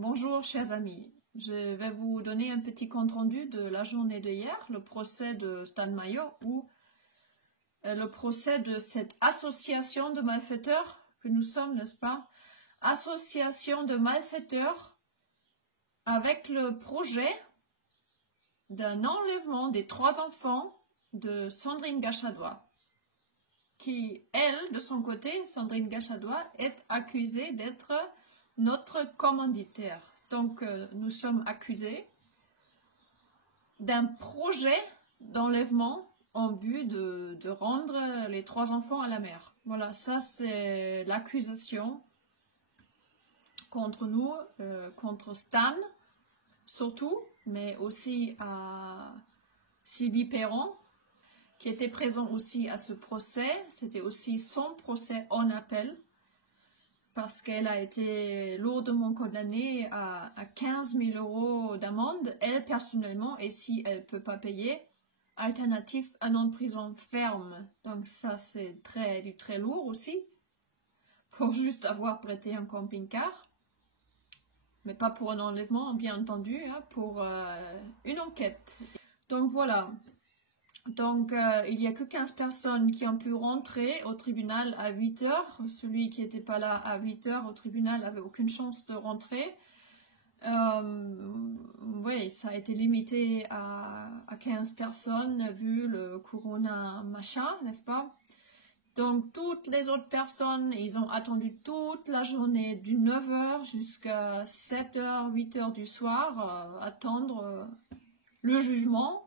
Bonjour chers amis, je vais vous donner un petit compte-rendu de la journée de hier, le procès de Stan Mayer ou le procès de cette association de malfaiteurs que nous sommes, n'est-ce pas? Association de malfaiteurs avec le projet d'un enlèvement des 3 enfants de Sandrine Gachadouas, qui, elle, de son côté, Sandrine Gachadouas, est accusée d'être notre commanditaire. Donc, nous sommes accusés d'un projet d'enlèvement en vue de rendre les 3 enfants à la mère. Voilà, ça c'est l'accusation contre nous, contre Stan, surtout, mais aussi à Sylvie Perron, qui était présent aussi à ce procès. C'était aussi son procès en appel, parce qu'elle a été lourdement condamnée à 15 000 € d'amende, elle personnellement, et si elle ne peut pas payer, alternatif un an de prison ferme. Donc ça c'est très lourd aussi, pour juste avoir prêté un camping-car, mais pas pour un enlèvement bien entendu, hein, pour une enquête. Donc voilà. Donc, il n'y a que 15 personnes qui ont pu rentrer au tribunal à 8 heures. Celui qui n'était pas là à 8 heures au tribunal n'avait aucune chance de rentrer. Oui, ça a été limité à 15 personnes vu le corona machin, n'est-ce pas? Donc, toutes les autres personnes, ils ont attendu toute la journée, du 9 heures jusqu'à 7 heures, 8 heures du soir, attendre le jugement.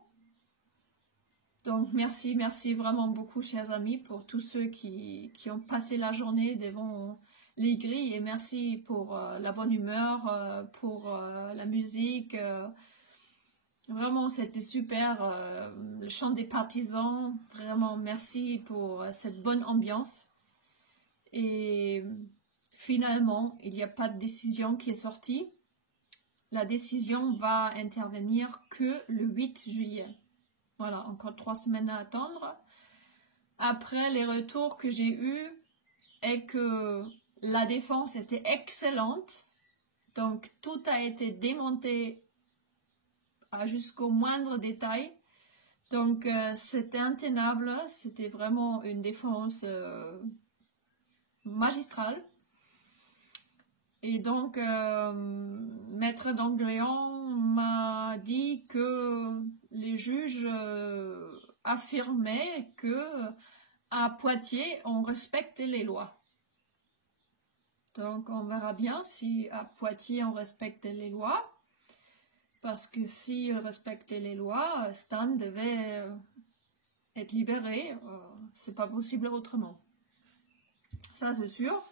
Donc merci vraiment beaucoup chers amis pour tous ceux qui ont passé la journée devant les grilles, et merci pour la bonne humeur, pour la musique, vraiment c'était super, le chant des partisans, vraiment merci pour cette bonne ambiance. Et finalement il n'y a pas de décision qui est sortie, la décision va intervenir que le 8 juillet. Voilà, encore 3 semaines à attendre. Après, les retours que j'ai eus est que la défense était excellente. Donc, tout a été démonté jusqu'au moindre détail. Donc, c'était intenable. C'était vraiment une défense magistrale. Et donc, Maître Dangléan m'a dit que les juges affirmaient que à Poitiers, on respectait les lois. Donc, on verra bien si à Poitiers, on respectait les lois. Parce que s'ils respectaient les lois, Stan devait être libéré. C'est pas possible autrement. Ça, c'est sûr.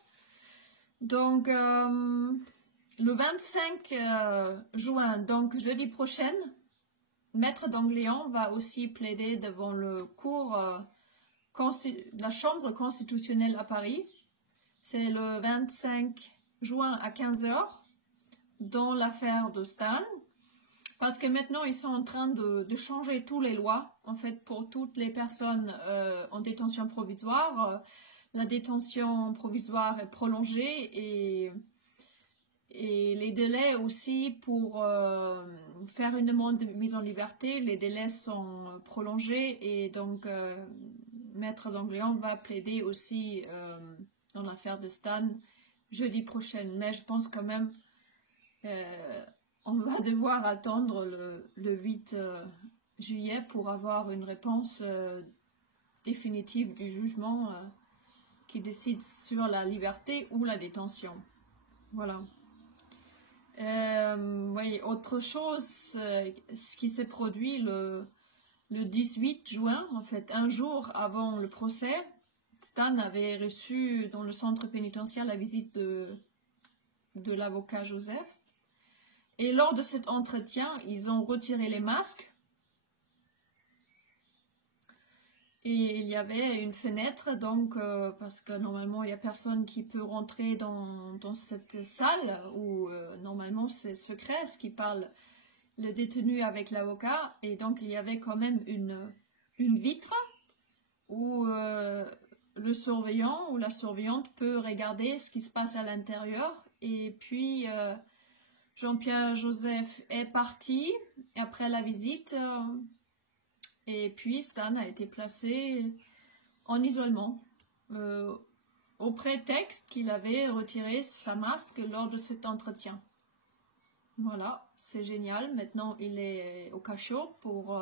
Donc, le 25 juin, donc jeudi prochain, Maître Dangléan va aussi plaider devant le cours de la Chambre constitutionnelle à Paris. C'est le 25 juin à 15 h dans l'affaire de Stan. Parce que maintenant, ils sont en train de changer toutes les lois, en fait, pour toutes les personnes en détention provisoire. La détention provisoire est prolongée et les délais aussi pour faire une demande de mise en liberté, les délais sont prolongés, et donc Maître Dangléan va plaider aussi dans l'affaire de Stan jeudi prochain. Mais je pense quand même on va devoir attendre le 8 juillet pour avoir une réponse définitive du jugement qui décide sur la liberté ou la détention. Voilà. Oui, autre chose, ce qui s'est produit le 18 juin, en fait, un jour avant le procès, Stan avait reçu dans le centre pénitentiaire la visite de l'avocat Joseph. Et lors de cet entretien, ils ont retiré les masques. Et il y avait une fenêtre, donc, parce que normalement, il n'y a personne qui peut rentrer dans cette salle où normalement c'est secret, ce qui parle le détenu avec l'avocat. Et donc, il y avait quand même une vitre où le surveillant ou la surveillante peut regarder ce qui se passe à l'intérieur. Et puis, Jean-Pierre Joseph est parti après la visite et puis Stan a été placé en isolement au prétexte qu'il avait retiré sa masque lors de cet entretien. Voilà, c'est génial. Maintenant, il est au cachot pour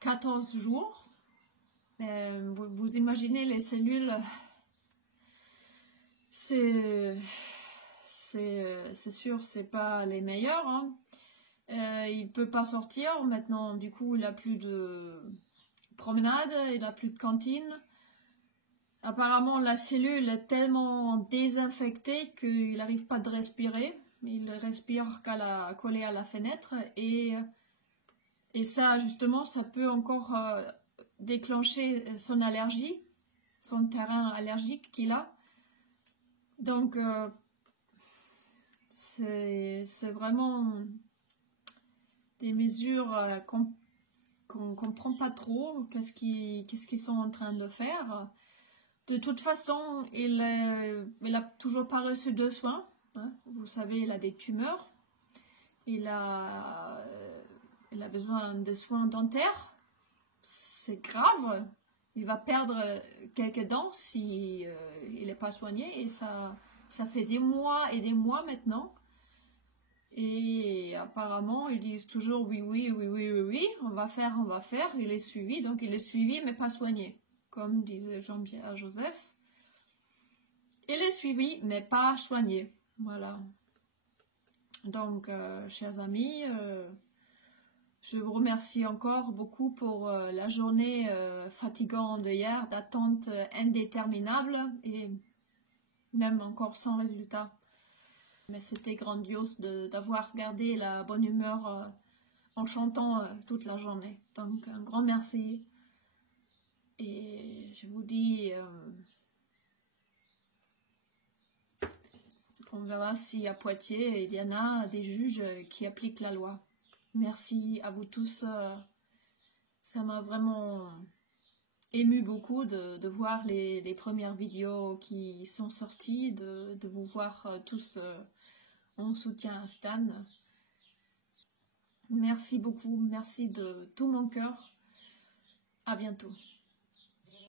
14 jours. Vous imaginez les cellules, c'est sûr, c'est pas les meilleures. Hein. Il peut pas sortir. Maintenant, du coup, il a plus de promenade, il a plus de cantine. Apparemment, la cellule est tellement désinfectée qu'il n'arrive pas de respirer. Il respire collé à la fenêtre et ça, justement, ça peut encore déclencher son allergie, son terrain allergique qu'il a. Donc, c'est vraiment des mesures qu'on ne comprend pas trop. Qu'est-ce qu'ils sont en train de faire? De toute façon, il a toujours pas reçu de soins. Hein. Vous savez, il a des tumeurs. Il a besoin de soins dentaires. C'est grave. Il va perdre quelques dents si il n'est pas soigné. Et ça fait des mois et des mois maintenant. Et apparemment, ils disent toujours oui, on va faire. Il est suivi. Donc, il est suivi, mais pas soigné. Comme disait Jean-Pierre Joseph. Il est suivi, mais pas soigné. Voilà. Donc, chers amis, je vous remercie encore beaucoup pour la journée fatigante d'hier, d'attente indéterminable et même encore sans résultat. Mais c'était grandiose d'avoir gardé la bonne humeur en chantant toute la journée. Donc, un grand merci. Et je vous dis, on verra si à Poitiers, il y en a des juges qui appliquent la loi. Merci à vous tous. Ça m'a vraiment ému beaucoup de voir les premières vidéos qui sont sorties, de vous voir tous en soutien à Stan. Merci beaucoup, merci de tout mon cœur. À bientôt.